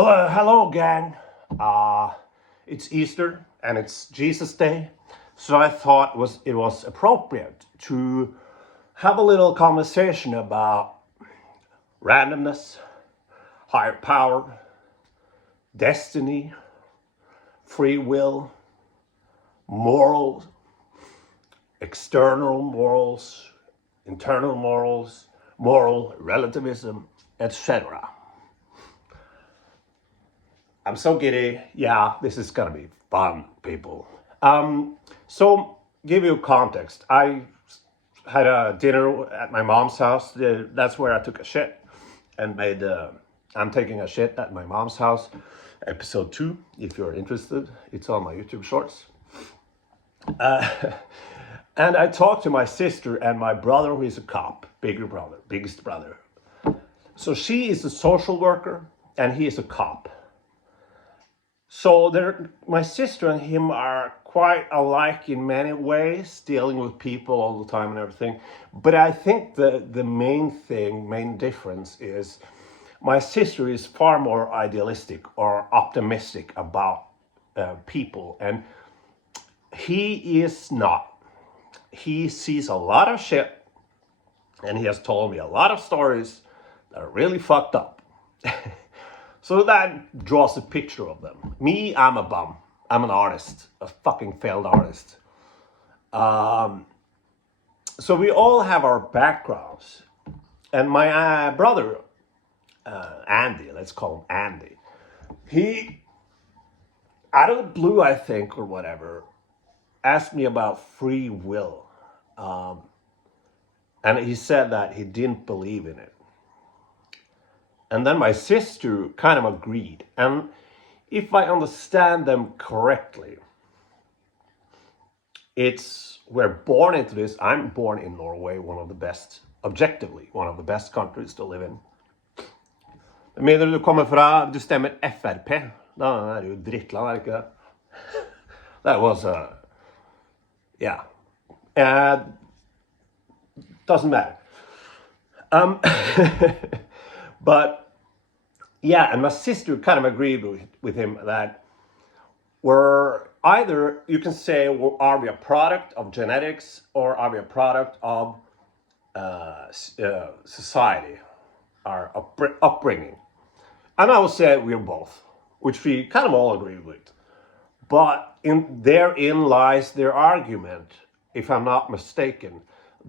Hello, gang. It's Easter and it's Jesus Day, so I thought it was appropriate to have a little conversation about randomness, higher power, destiny, free will, morals, external morals, internal morals, moral relativism, etc. I'm so giddy. Yeah, this is gonna be fun, people. So, give you context. I had a dinner at my mom's house. That's where I took a shit and made. I'm taking a shit at my mom's house, episode 2. If you're interested, it's on my YouTube shorts. And I talked to my sister and my brother, who is a cop, biggest brother. So she is a social worker and he is a cop. So my sister and him are quite alike in many ways, dealing with people all the time and everything. But I think the main difference is my sister is far more idealistic or optimistic about people, and he is not. He sees a lot of shit, and he has told me a lot of stories that are really fucked up. So that draws a picture of them. Me, I'm a bum. I'm an artist, a fucking failed artist. So we all have our backgrounds. And my brother, Andy, let's call him Andy, he, out of the blue, I think, or whatever, asked me about free will. And he said that he didn't believe in it. And then my sister kind of agreed. And if I understand them correctly, we're born into this. I'm born in Norway, objectively, one of the best countries to live in. Men du stemmer FRP, da er det jo drittland, er det ikke det? That was, yeah. Doesn't matter. But yeah, and my sister kind of agreed with him that we're either, you can say, are we a product of genetics or are we a product of society, our upbringing? And I would say we're both, which we kind of all agree with. But therein lies their argument, if I'm not mistaken,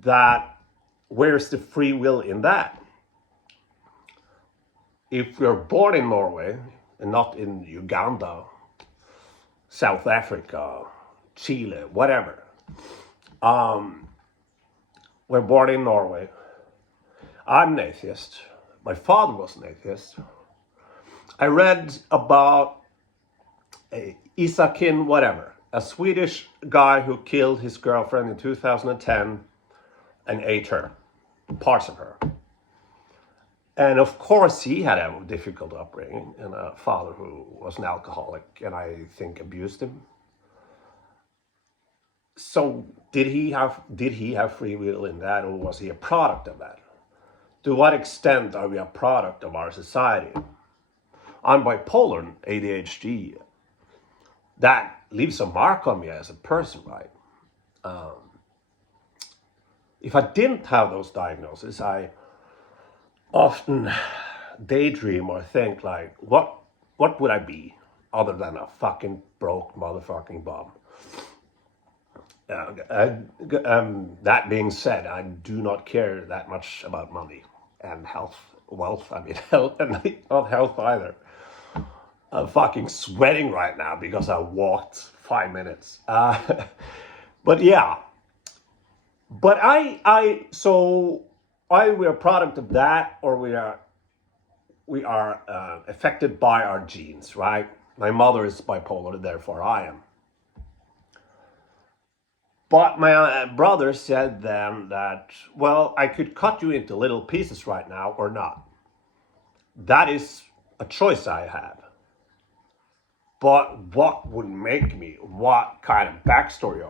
that where's the free will in that? If we're born in Norway and not in Uganda, South Africa, Chile, whatever, we're born in Norway. I'm an atheist. My father was an atheist. I read about Isakin, whatever, a Swedish guy who killed his girlfriend in 2010 and ate her, parts of her. And of course, he had a difficult upbringing and a father who was an alcoholic and I think abused him. So did he have free will in that, or was he a product of that? To what extent are we a product of our society? I'm bipolar and ADHD. That leaves a mark on me as a person, right? If I didn't have those diagnoses, I often daydream or think like, what would I be other than a fucking broke motherfucking bum? That being said, I do not care that much about money and wealth. I mean, health, and not health either. I'm fucking sweating right now because I walked 5 minutes. But yeah. But we're a product of that, or we are affected by our genes, right? My mother is bipolar, therefore I am. But my brother said then that, well, I could cut you into little pieces right now or not. That is a choice I have. But what would make me, what kind of backstory,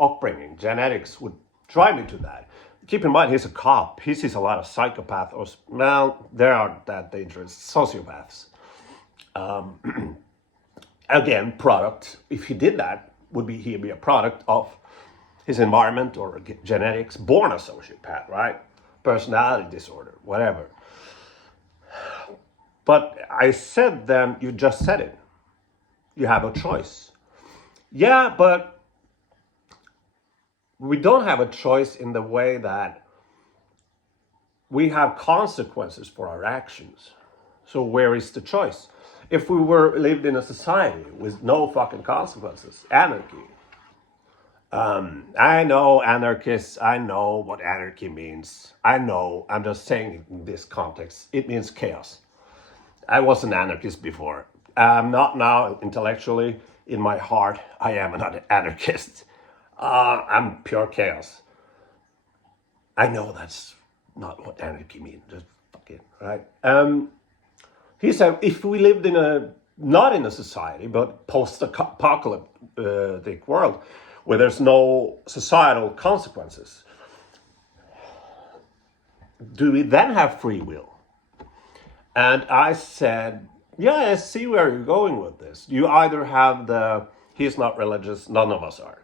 upbringing, genetics would drive me to that? Keep in mind, he's a cop. He sees a lot of psychopaths, well, they aren't that dangerous, sociopaths. Again, product. If he did that, he'd be a product of his environment or genetics, born a sociopath, right? Personality disorder, whatever. But I said then, you just said it. You have a choice. Yeah, but we don't have a choice in the way that we have consequences for our actions. So where is the choice? If we lived in a society with no fucking consequences, anarchy. I know anarchists, I know what anarchy means. I know, I'm just saying in this context, it means chaos. I was an anarchist before. I'm not now intellectually. In my heart, I am an anarchist. I'm pure chaos. I know that's not what anarchy means. Just fuck it, right? He said, if we lived not in a society, but post-apocalyptic world, where there's no societal consequences, do we then have free will? And I said, yeah, I see where you're going with this. You either have he's not religious, none of us are.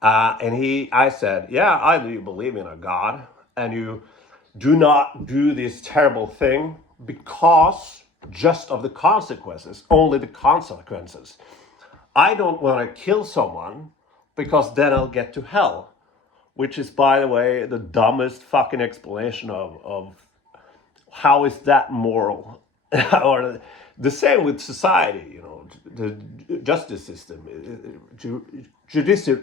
I said, yeah, either you believe in a God and you do not do this terrible thing because just of the consequences, only the consequences. I don't want to kill someone because then I'll get to hell, which is, by the way, the dumbest fucking explanation of how is that moral? Or the same with society, the justice system, judicial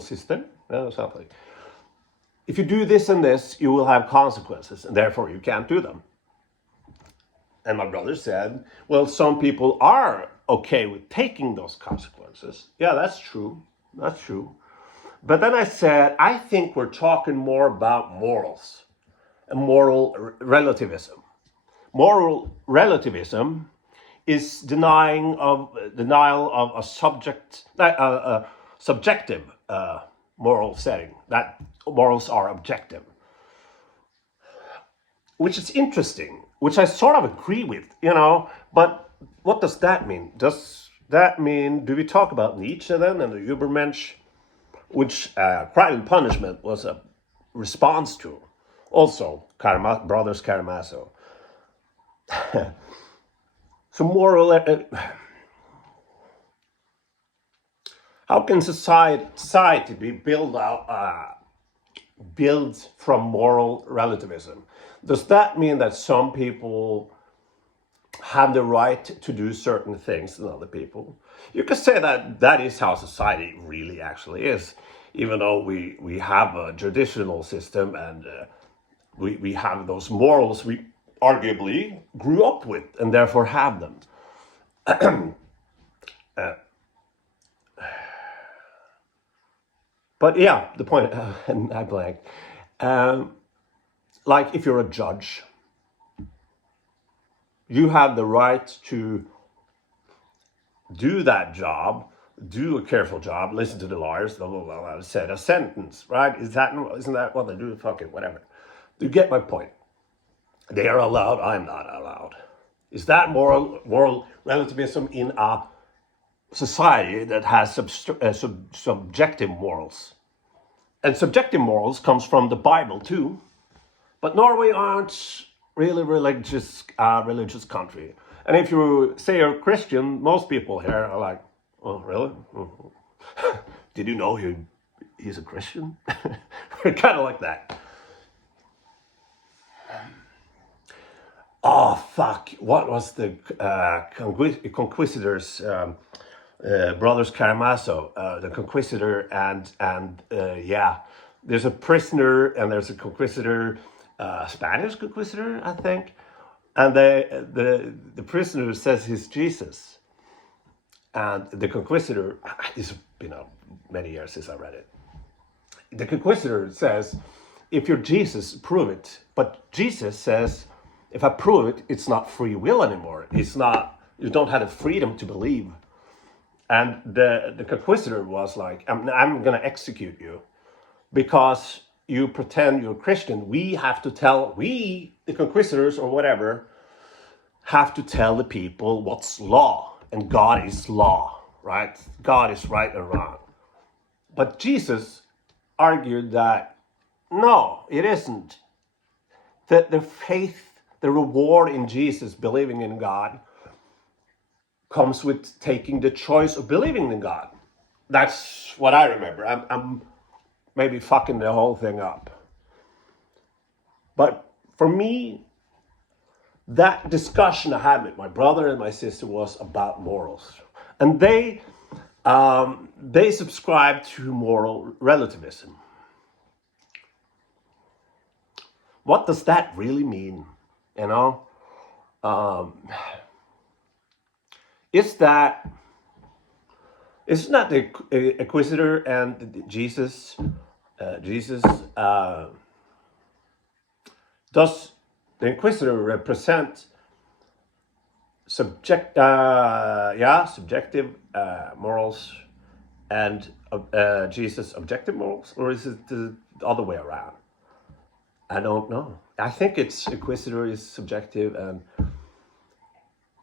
system, something. If you do this and this, you will have consequences, and therefore you can't do them. And my brother said, well, some people are okay with taking those consequences. Yeah, that's true. That's true. But then I said, I think we're talking more about morals and moral relativism. Moral relativism is denial of a subjective moral setting, that morals are objective, which is interesting, which I sort of agree with, but what does that mean? Does that mean, do we talk about Nietzsche then and the Übermensch, which Crime and Punishment was a response to? Also, Brothers Karamazov. So moral, how can society be built from moral relativism? Does that mean that some people have the right to do certain things than other people? You could say that is how society really actually is, even though we have a judicial system and we have those morals we arguably grew up with and therefore have them. But yeah, the point, and I blanked. Like if you're a judge, you have the right to do that job, do a careful job, listen to the lawyers, blah, blah, blah, said a sentence, right? Isn't that what they do? Fuck it, whatever. You get my point. They are allowed, I'm not allowed. Is that moral relativism in a society that has subjective morals? And subjective morals comes from the Bible too. But Norway aren't really religious country. And if you say you're Christian, most people here are like, oh, really? Mm-hmm. Did you know he's a Christian? We're kind of like that. Oh, fuck. What was the Conquistadors, Brothers Karamazov, the Conquistador, and yeah, there's a prisoner and there's a Conquistador, Spanish Conquistador, I think. And the prisoner says he's Jesus. And the Conquistador, it's been many years since I read it. The Conquistador says, if you're Jesus, prove it. But Jesus says, if I prove it, it's not free will anymore. It's not, you don't have the freedom to believe. And the Conquistador was like, I'm going to execute you because you pretend you're Christian. We have to tell, the Conquistadors or whatever, have to tell the people what's law, and God is law, right? God is right and wrong. But Jesus argued that no, it isn't. That the faith, the reward in Jesus, believing in God, comes with taking the choice of believing in God. That's what I remember. I'm maybe fucking the whole thing up. But for me, that discussion I had with my brother and my sister was about morals. And they subscribe to moral relativism. What does that really mean? You know? Is that isn't that the Inquisitor and Jesus? Does the Inquisitor represent subjective morals, and Jesus objective morals, or is it the other way around? I don't know. I think it's Inquisitor is subjective,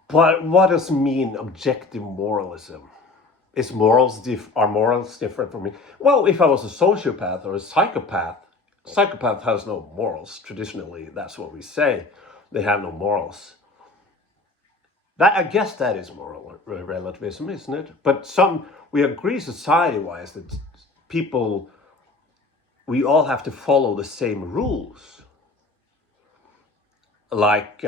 but what does it mean objective moralism? Are morals different from me? Well, if I was a sociopath or a psychopath has no morals. Traditionally, that's what we say. They have no morals. I guess that is moral relativism, isn't it? But we agree society-wise that we all have to follow the same rules. Like,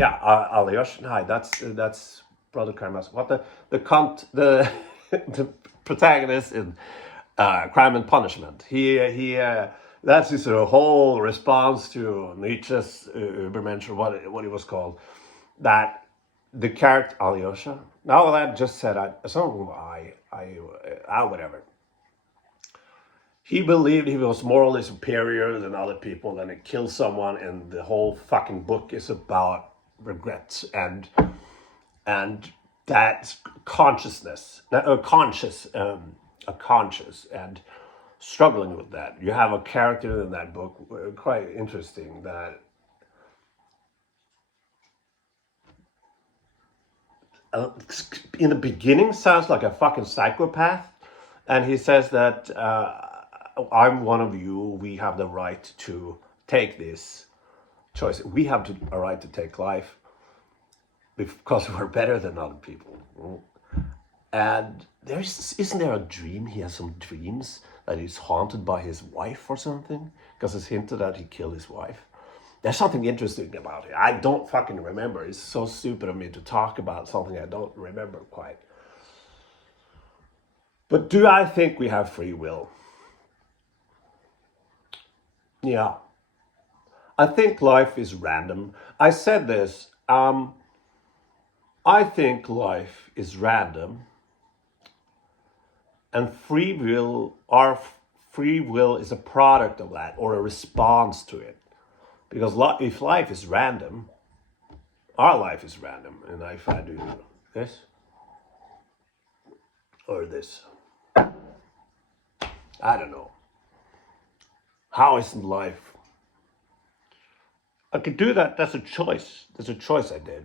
Alyosha, hi, that's Brother Karmas. What the the protagonist in Crime and Punishment. That's his whole response to Nietzsche's Übermensch, or what it was called. That the character Alyosha. Now that just said, whatever. He believed he was morally superior than other people, and it killed someone, and the whole fucking book is about regrets and that consciousness, conscious and struggling with that. You have a character in that book, quite interesting, that in the beginning sounds like a fucking psychopath, and he says that I'm one of you. We have the right to take this choice. We have a right to take life because we're better than other people. And isn't there a dream? He has some dreams that he's haunted by his wife or something, because it's hinted that he killed his wife. There's something interesting about it. I don't fucking remember. It's so stupid of me to talk about something I don't remember quite. But do I think we have free will? Yeah. I think life is random. I said this. I think life is random, and our free will is a product of that, or a response to it. Because if life is random, our life is random. And if I do this or this, I don't know. How isn't life? I could do that. That's a choice. That's a choice I did.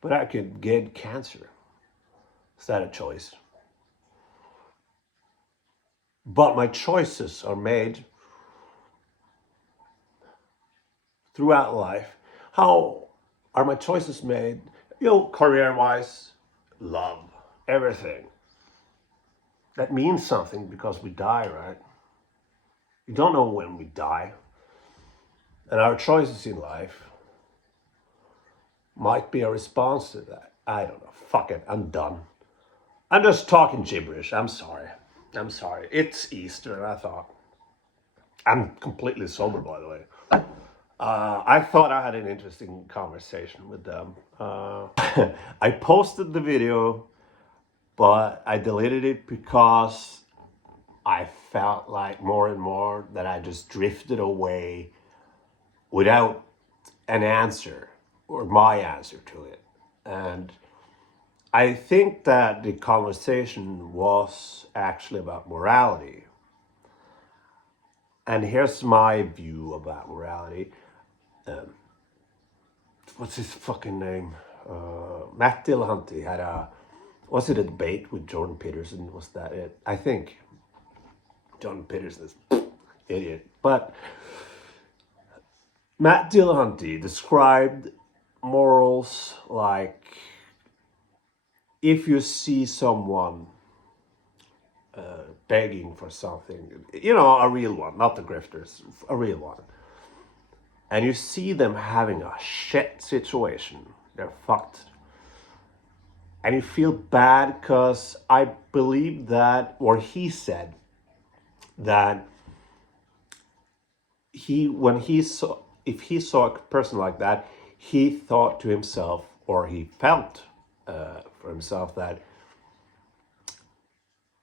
But I could get cancer. Is that a choice? But my choices are made throughout life. How are my choices made? Career-wise, love, everything. That means something because we die, right? We don't know when we die. And our choices in life might be a response to that. I don't know. Fuck it. I'm done. I'm just talking gibberish. I'm sorry. It's Easter, and I thought. I'm completely sober, by the way. I thought I had an interesting conversation with them. I posted the video, but I deleted it because I felt like more and more that I just drifted away without an answer, or my answer to it. And I think that the conversation was actually about morality. And here's my view about morality. what's his fucking name? Matt Dillahunty had was it a debate with Jordan Peterson? Was that it? I think Jordan Peterson is idiot. But Matt Dillahunty described morals like if you see someone begging for something, a real one, not the grifters, a real one, and you see them having a shit situation, they're fucked, and you feel bad because I believe that, or he said that if he saw a person like that, he thought to himself, or he felt for himself that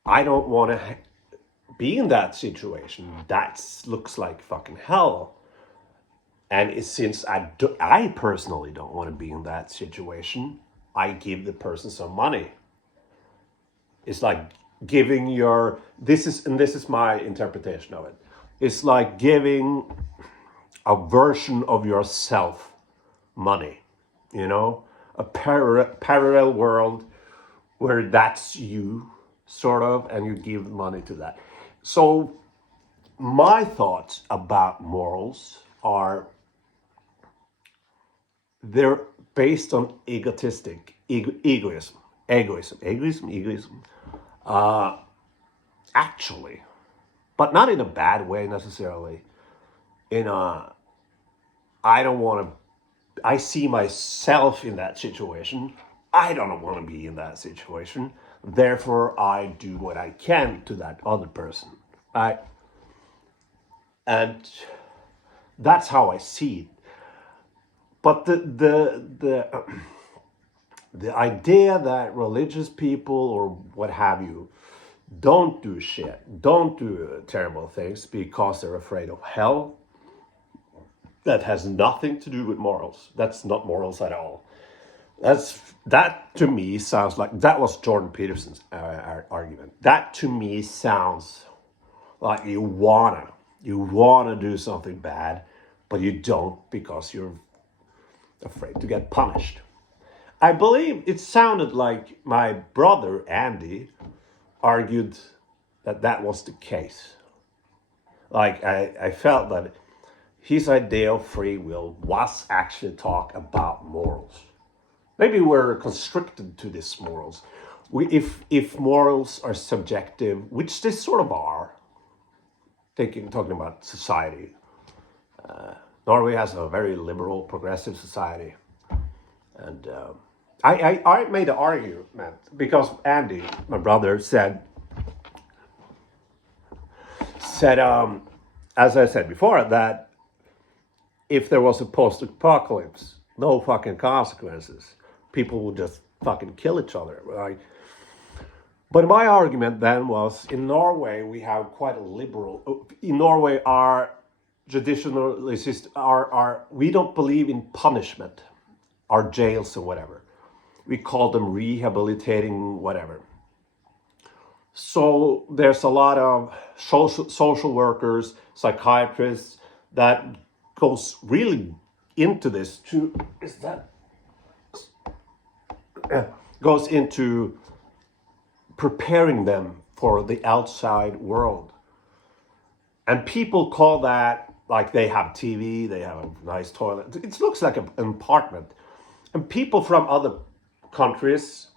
I don't want to be in that situation. That looks like fucking hell. And since I personally don't want to be in that situation, I give the person some money. It's like giving this is my interpretation of it. It's like giving a version of yourself money, a parallel world where that's you, sort of, and you give money to that. So my thoughts about morals are they're based on egoism, actually, but not in a bad way necessarily. I don't want to. I see myself in that situation. I don't want to be in that situation. Therefore, I do what I can to that other person. Right? And that's how I see it. But the idea that religious people or what have you don't do shit, don't do terrible things because they're afraid of hell, that has nothing to do with morals. That's not morals at all. That to me sounds like that was Jordan Peterson's argument. That to me sounds like you wanna do something bad, but you don't because you're afraid to get punished. I believe it sounded like my brother Andy argued that was the case. Like I felt that his idea of free will was actually talk about morals. Maybe we're constricted to these morals. If morals are subjective, which they sort of are, talking about society. Norway has a very liberal, progressive society, and I made an argument because Andy, my brother, said as I said before, that if there was a post-apocalypse, no fucking consequences, people would just fucking kill each other, right? But my argument then was, in Norway we have quite a liberal. In Norway, our traditional system, we don't believe in punishment, our jails or whatever. We call them rehabilitating whatever. So there's a lot of social workers, psychiatrists that goes really into this. Goes into preparing them for the outside world. And people call that, like, they have TV, they have a nice toilet. It looks like an apartment. And people from other countries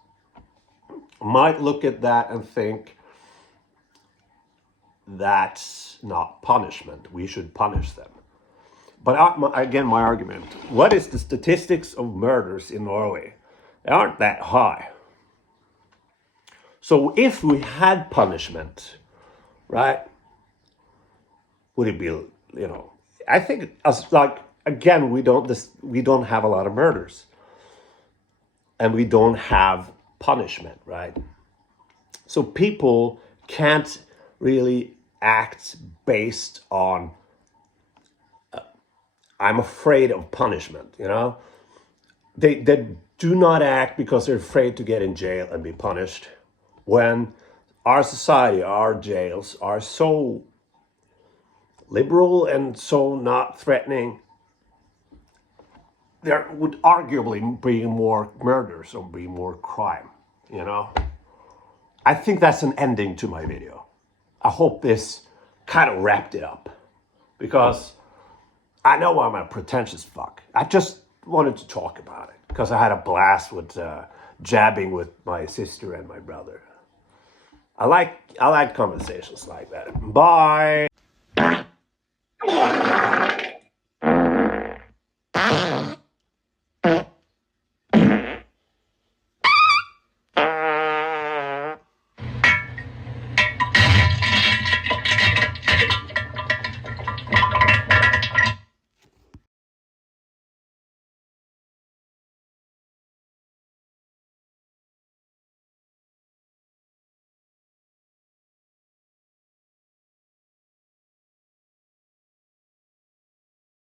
might look at that and think that's not punishment. We should punish them. But again, my argument, what is the statistics of murders in Norway? They aren't that high. So if we had punishment, right, would it be, I think, again, we don't have a lot of murders. And we don't have punishment, right? So people can't really act based on, I'm afraid of punishment, They do not act because they're afraid to get in jail and be punished, when our society, our jails are so liberal and so not threatening. there would arguably be more murders or be more crime, you know? I think that's an ending to my video. I hope this kind of wrapped it up because I know I'm a pretentious fuck. I just wanted to talk about it because I had a blast with jabbing with my sister and my brother. I like conversations like that. Bye.